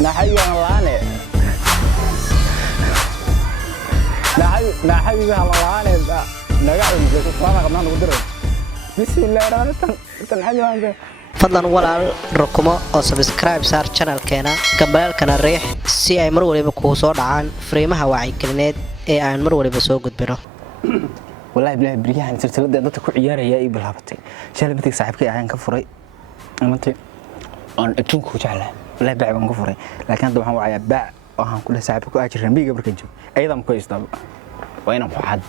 نحيي الله نحيي بها الله نقعد نسمع قبل نقدر بسم الله الرحمن الرحيم fadlan walaal rukumo oo subscribe saar channelkeena gambalkana riix si ay mar waliba ku soo dhacaan fariimaha wacyi-gelineed ee aan mar waliba soo gudbino wallahi billahi biriyahan silsilada dadka ku ciyaaraya ay bilaabatay shalabtii saaxiibkay ayaan ka furay amantay aan adduunku jeclaa wallahi baac baan ku furay laakiin hadda waxaan wacayaa baac oo aan ku leeyahay saaxiibku aad jireen biiga markaan joogo ayadam ku istaabo waa inaan ku xad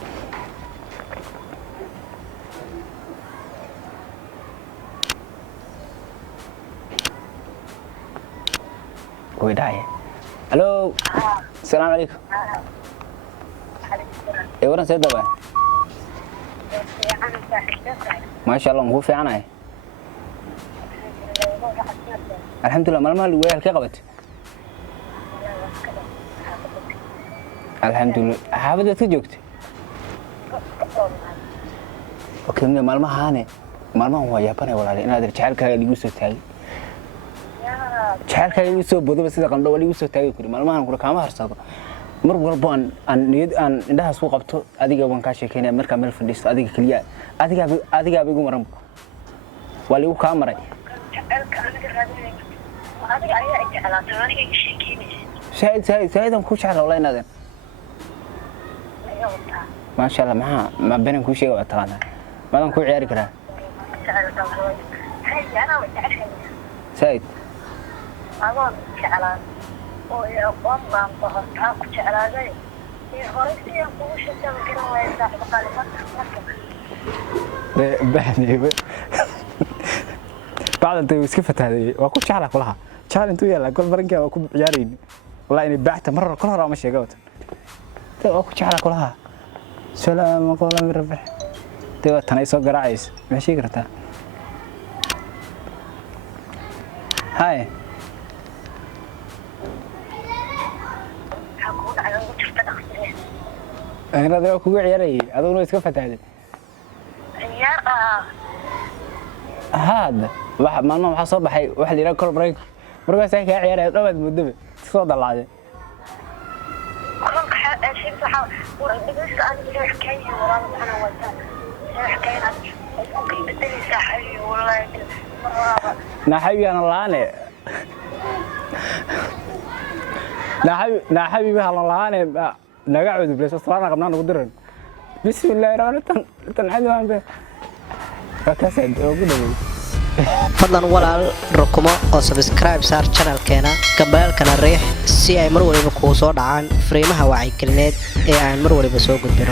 ويداي الو السلام عليكم ايه ورن سيد دبا ما شاء الله مو في عناي الحمد لله مالما لو ويل كي قبت الحمد لله حافظت جوجتي اوكي مالما هاني مالما هو ياباني ولا انا ادري جعلكا ليغو سو تاغي جعلكا ليغو سو بدو sida qandho wali u soo taagi kari maalmahan kula kaama harsado mar walba aan niyad aan indhaha soo qabto adiga waan ka sheekeynaa marka meel fadhiisto adiga kaliya adiga igu maran wali u ka maray adiga ayaa jeclaatay aniga sheekeynaa saydan ku jeclaa walaynaadan ما شاء الله ما بينك كل شيء واتقانا ما دام كل عياري كلها أنا وتعرف سيد أظن شعلان والله ظهر تاكل شعلان هوريسي يقول شو تسوي كذا ويزاح بقالي بحني بعد أنت وسكفت هذه وأكون شعلة كلها شعلة أنتوا يلا كل برنكة وأكون عيارين والله إني بعت مرة كلها رامش يجوت وأكون شعلة كلها سلام قولا من ربح تبغى تنايسو قراعيس ماشي قرتها هاي أنا ذا كوع عياري أظن يسكفت هذه عيار هذا واحد ما نوم حصل بحي واحد يراك كل بريك برجع سايك عياري أبد مدبر تصاد الله عليه شيء صح وبدرس أنا حكاية وراء أنا وزان حكاية ممكن بدري صحي والله نحبي أنا لاني نحبي بها لاني نقعد بس صرانا قبلنا نقدرن بسم الله الرحمن الرحيم فكسد وقدر fadlan walaal rukumo oo subscribe saar channelkeena gambalkana riix si ay mar waliba ku soo dhacaan fariimaha wacyi-gelineed ee aan mar waliba soo gudbino